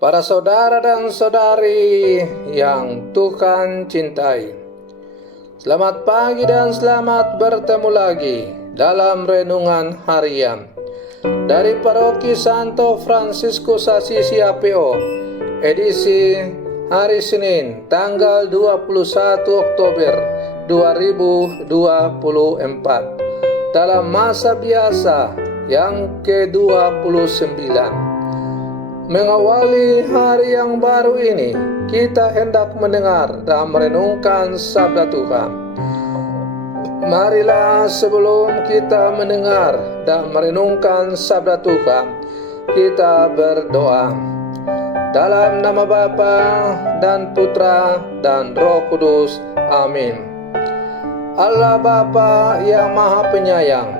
Para saudara dan saudari yang Tuhan cintai, selamat pagi dan selamat bertemu lagi dalam renungan harian dari Paroki Santo Fransiskus Assisi APO, edisi hari Senin tanggal 21 Oktober 2024 dalam masa biasa yang ke-29. Mengawali hari yang baru ini, kita hendak mendengar dan merenungkan sabda Tuhan. Marilah sebelum kita mendengar dan merenungkan sabda Tuhan, kita berdoa. Dalam nama Bapa dan Putra dan Roh Kudus. Amin. Allah Bapa yang Maha Penyayang,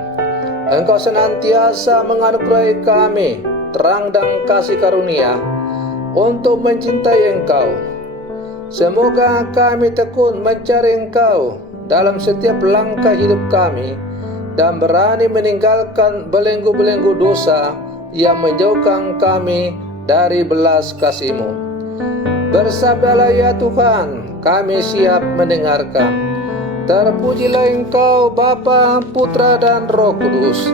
Engkau senantiasa menganugerahi kami terang dan kasih karunia untuk mencintai Engkau. Semoga kami tekun mencari Engkau dalam setiap langkah hidup kami dan berani meninggalkan belenggu-belenggu dosa yang menjauhkan kami dari belas kasih-Mu. Bersabdalah ya Tuhan, kami siap mendengarkan. Terpujilah Engkau Bapa, Putra dan Roh Kudus,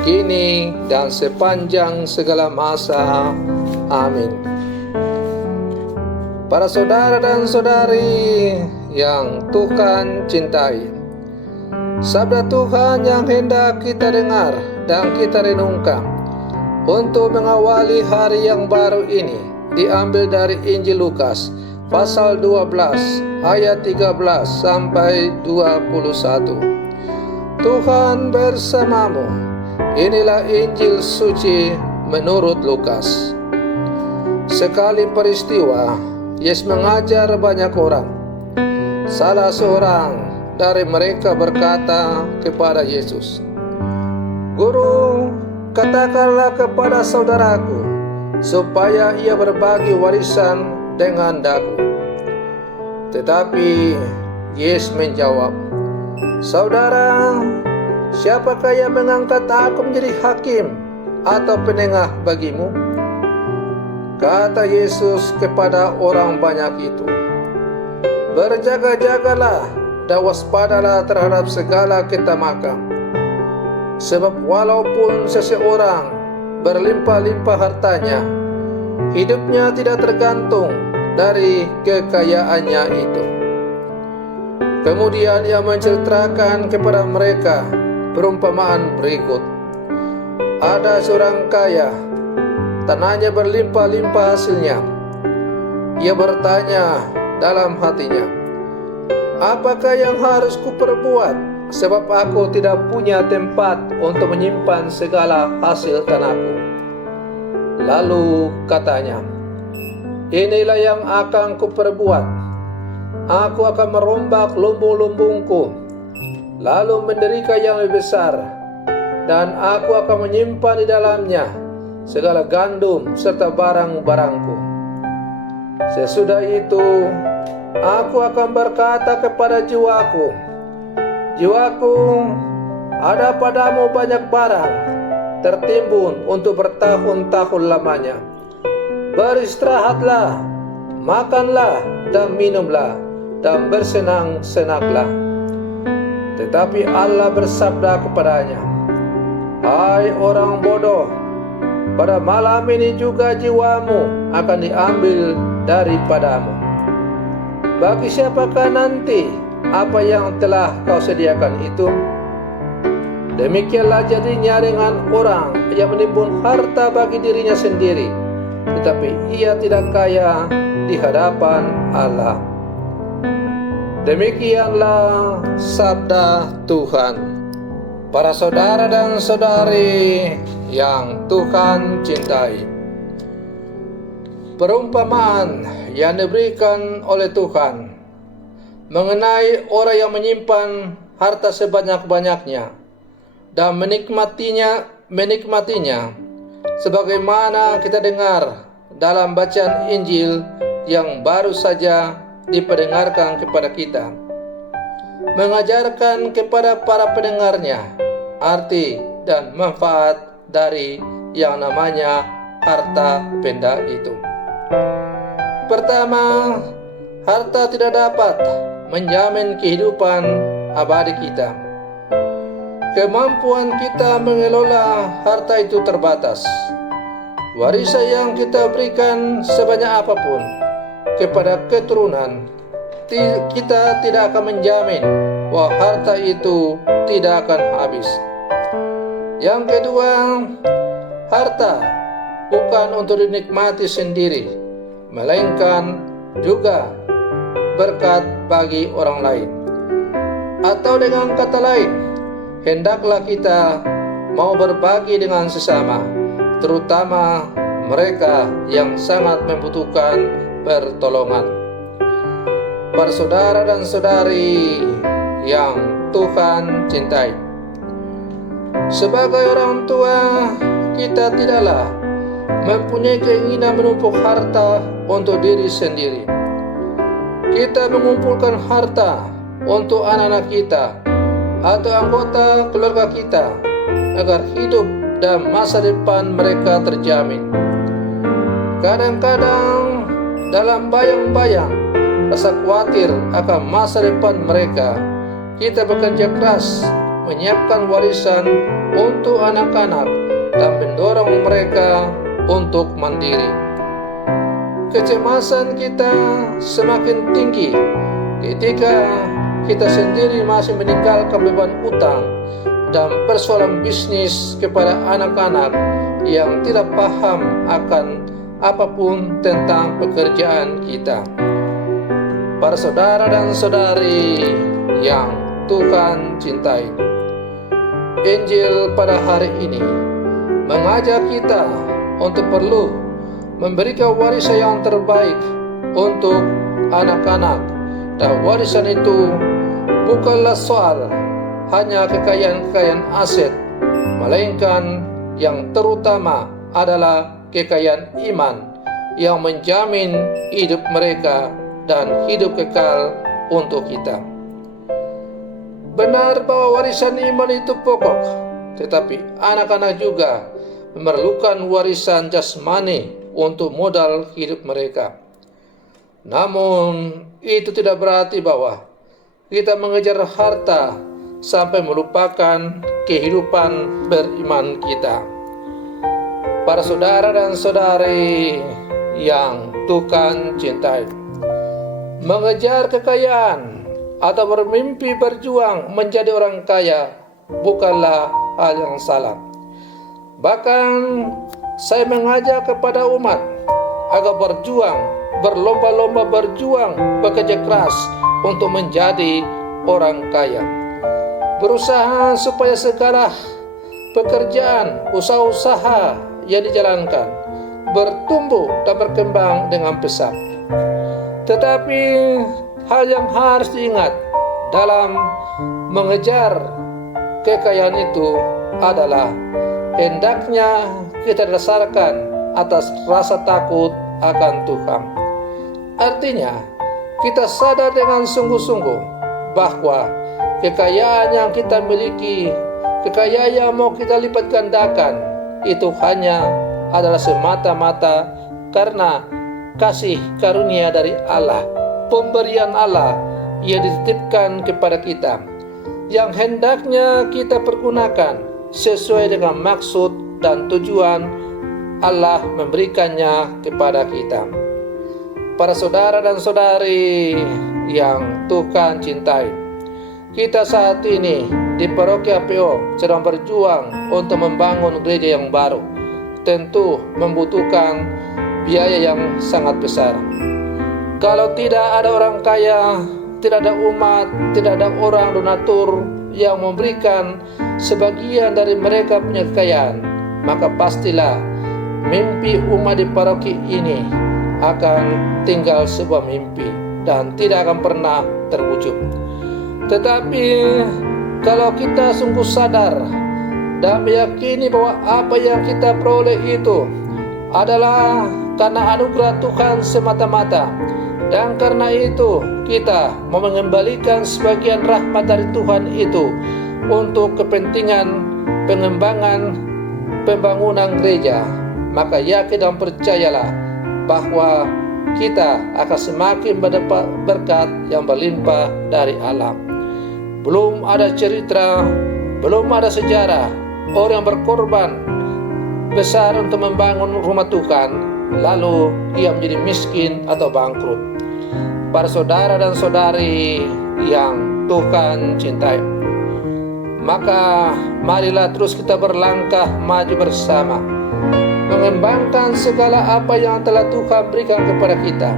kini dan sepanjang segala masa. Amin. Para saudara dan saudari yang Tuhan cintai, sabda Tuhan yang hendak kita dengar dan kita renungkan untuk mengawali hari yang baru ini diambil dari Injil Lukas pasal 12 ayat 13 sampai 21. Tuhan bersamamu. Inilah Injil suci menurut Lukas. Sekali peristiwa, Yesus mengajar banyak orang. Salah seorang dari mereka berkata kepada Yesus, "Guru, katakanlah kepada saudaraku supaya ia berbagi warisan dengan daku." Tetapi Yesus menjawab, "Saudara, siapakah yang mengangkat aku menjadi hakim atau penengah bagimu?" Kata Yesus kepada orang banyak itu, "Berjaga-jagalah dan waspadalah terhadap segala ketamakan. Sebab walaupun seseorang berlimpah-limpah hartanya, hidupnya tidak tergantung dari kekayaannya itu." Kemudian ia menceritakan kepada mereka perumpamaan berikut. Ada seorang kaya, tanahnya berlimpah-limpah hasilnya. Ia bertanya dalam hatinya, "Apakah yang harus kuperbuat? Sebab aku tidak punya tempat untuk menyimpan segala hasil tanahku." Lalu katanya, "Inilah yang akan kuperbuat. Aku akan merombak lumbung-lumbungku, lalu mendirikan yang lebih besar, dan aku akan menyimpan di dalamnya segala gandum serta barang-barangku. Sesudah itu, aku akan berkata kepada jiwaku, jiwaku, ada padamu banyak barang tertimbun untuk bertahun-tahun lamanya. Beristirahatlah, makanlah dan minumlah, dan bersenang-senanglah." Tetapi Allah bersabda kepadanya, "Hai orang bodoh, pada malam ini juga jiwamu akan diambil daripadamu. Bagi siapakah nanti apa yang telah kau sediakan itu?" Demikianlah jadinya dengan orang yang menimbun harta bagi dirinya sendiri, tetapi ia tidak kaya di hadapan Allah. Demikianlah sabda Tuhan. Para saudara dan saudari yang Tuhan cintai, perumpamaan yang diberikan oleh Tuhan mengenai orang yang menyimpan harta sebanyak-banyaknya dan menikmatinya sebagaimana kita dengar dalam bacaan Injil yang baru saja diperdengarkan kepada kita, mengajarkan kepada para pendengarnya arti dan manfaat dari yang namanya harta benda itu. Pertama, harta tidak dapat menjamin kehidupan abadi kita. Kemampuan kita mengelola harta itu terbatas. Warisan yang kita berikan sebanyak apapun kepada keturunan, kita tidak akan menjamin bahwa harta itu tidak akan habis. Yang kedua, harta bukan untuk dinikmati sendiri, melainkan juga berkat bagi orang lain. Atau dengan kata lain, hendaklah kita mau berbagi dengan sesama, terutama mereka yang sangat membutuhkan pertolongan. Para saudara dan saudari yang Tuhan cintai, sebagai orang tua, kita tidaklah mempunyai keinginan menumpuk harta untuk diri sendiri. Kita mengumpulkan harta untuk anak-anak kita atau anggota keluarga kita agar hidup dan masa depan mereka terjamin. Kadang-kadang dalam bayang-bayang rasa khawatir akan masa depan mereka, kita bekerja keras menyiapkan warisan untuk anak-anak dan mendorong mereka untuk mandiri. Kecemasan kita semakin tinggi ketika kita sendiri masih meninggalkan beban utang dan persoalan bisnis kepada anak-anak yang tidak paham akan apapun tentang pekerjaan kita. Para saudara dan saudari yang Tuhan cintai, Injil pada hari ini mengajak kita untuk perlu memberikan warisan yang terbaik untuk anak-anak, dan warisan itu bukanlah soal hanya kekayaan-kekayaan aset, melainkan yang terutama adalah kekayaan iman yang menjamin hidup mereka dan hidup kekal untuk kita. Benar bahwa warisan iman itu pokok, tetapi anak-anak juga memerlukan warisan jasmani untuk modal hidup mereka. Namun, itu tidak berarti bahwa kita mengejar harta sampai melupakan kehidupan beriman kita. Para saudara dan saudari yang Tuhan cintai, mengejar kekayaan atau bermimpi berjuang menjadi orang kaya bukanlah hal yang salah. Bahkan saya mengajak kepada umat agar berjuang, berlomba-lomba berjuang, bekerja keras untuk menjadi orang kaya. Berusaha supaya segala pekerjaan, usaha-usaha yang dijalankan bertumbuh dan berkembang dengan pesat. Tetapi hal yang harus diingat dalam mengejar kekayaan itu adalah hendaknya kita dasarkan atas rasa takut akan Tuhan. Artinya, kita sadar dengan sungguh-sungguh bahwa kekayaan yang kita miliki, kekayaan yang mau kita lipat gandakan, itu hanya adalah semata-mata karena kasih karunia dari Allah, pemberian Allah yang dititipkan kepada kita, yang hendaknya kita pergunakan sesuai dengan maksud dan tujuan Allah memberikannya kepada kita. Para saudara dan saudari yang Tuhan cintai, kita saat ini di Paroki APO sedang berjuang untuk membangun gereja yang baru. Tentu membutuhkan biaya yang sangat besar. Kalau tidak ada orang kaya, tidak ada umat, tidak ada orang donatur yang memberikan sebagian dari mereka punya kekayaan, maka pastilah mimpi umat di paroki ini akan tinggal sebuah mimpi dan tidak akan pernah terwujud. Tetapi kalau kita sungguh sadar dan meyakini bahwa apa yang kita peroleh itu adalah karena anugerah Tuhan semata-mata, dan karena itu kita mau mengembalikan sebagian rahmat dari Tuhan itu untuk kepentingan pengembangan pembangunan gereja, maka yakin dan percayalah bahwa kita akan semakin mendapat berkat yang berlimpah dari Allah. Belum ada cerita, belum ada sejarah orang yang berkorban besar untuk membangun rumah Tuhan, lalu ia menjadi miskin atau bangkrut. Para saudara dan saudari yang Tuhan cintai, maka marilah terus kita berlangkah maju bersama, mengembangkan segala apa yang telah Tuhan berikan kepada kita.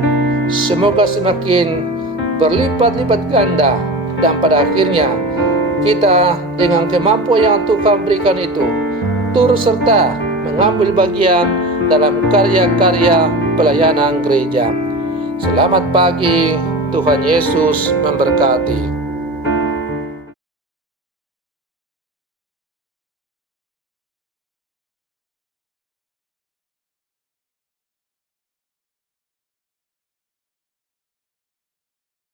Semoga semakin berlipat-lipat ganda, dan pada akhirnya kita dengan kemampuan yang Tuhan berikan itu turut serta mengambil bagian dalam karya-karya pelayanan gereja. Selamat pagi, Tuhan Yesus memberkati.